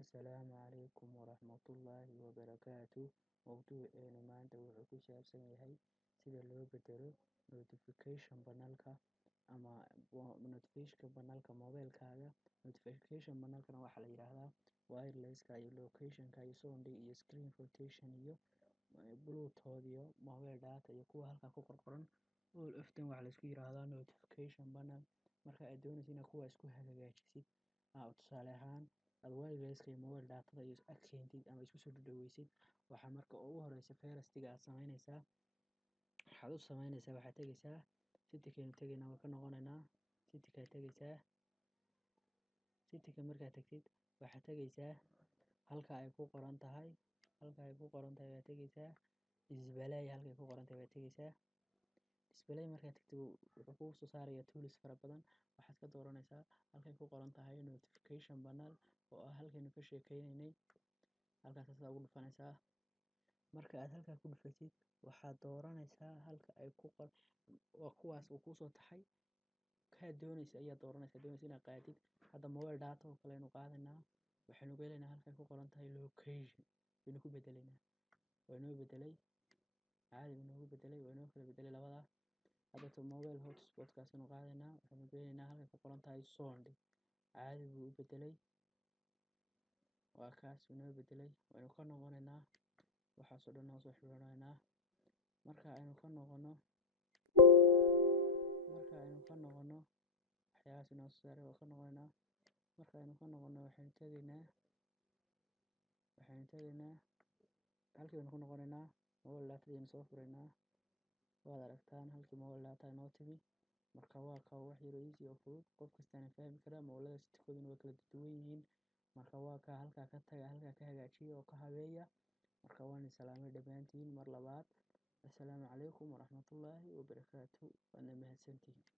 Asalaamu calaykum waraxmatullaahi wabarakaatuh. Mowduuceenu maanta wuxuu ku saabsan yahay sida loo beddelo notification panel-ka ama notification panel-ka moobilkaaga. Notification panel-kana waxaa la yiraahdaa wireless-ka iyo location-ka iyo sound iyo screen rotation iyo bluetooth iyo mobile data iyo kuwa halkaa ku qorqoran. All of them waxaa la isku yiraahdaa notification panel. Marka aad doonaysid inaad kuwaas ku hagaajisid, tusaale ahaan aad wireless-ka iyo mobile data-da iyo ag keentid ama isku soo dhawaysid, waxaa marka ugu horeysa first-iga aad samaynaysaa waxaad tegaysaa setting-keenu tagaynaa waa ka noqonaynaa setting-ka tegaysaa. Setting-ka markaad tagtid waxaad tegaysaa halka ay ku qoran tahay waad tegaysaa display halkay ku qoran tahay waad tegaysaa. Display markaad tagtid wuxuu kugu soo saarayaa tools fara badan. Waxaad ka dooranaysaa halkay ku qoran tahay notification panel oo ah halkaynu ka sheekaynaynay. Halkaas aad ugu dhufanaysaa. Marka aad halkaa ku dhufatid waxaad dooranaysaa halka ay ku qoran waa kuwaas uu kuu soo taxay kaa doonaysa ayaad dooranaysaa. Doonaysa inaad qaadid hadda mobile data oo kale aynu qaadanaynaa waxaynu gelaynaa halkay ku qoran tahay location baynu ku bedelaynaa. waa inoo bedelay caadi buu inoogu bedelay waa inoo kala bedelay labadaa. Hadda mobile hotspot-kaas aynu qaadanaynaa waxaynu gelaynaa halkay ku qoran tahay sound caadi buu u bedelay. Waa kaas inoo bedelay waynu ka noqonaynaa waxaasoo dhan noo soo xiranaynaa. Marka aynu ka noqono waxyaalahaas inoo soo saaray waa ka noqonaynaa. Marka aynu ka noqono waxaynu tagaynaa halkii baynu ku noqonaynaa mobile data ayaynu soo furaynaa. Waad aragtaan halkii mobile data inoo timi. Marka waa ka wax yar oo easy oo fudud qof kastaana fahmi karaa. Mobilada setting-kooduna way kala duwan yihiin. Marka waa ka halkaa ka taga halkaa ka hagaajiya oo ka habeeya. Marka waan salaamay dhammaantiin mar labaad. Assalaamu calaykum waraxmatullaahi wabarakaatuh. Waadna mahadsantihiin.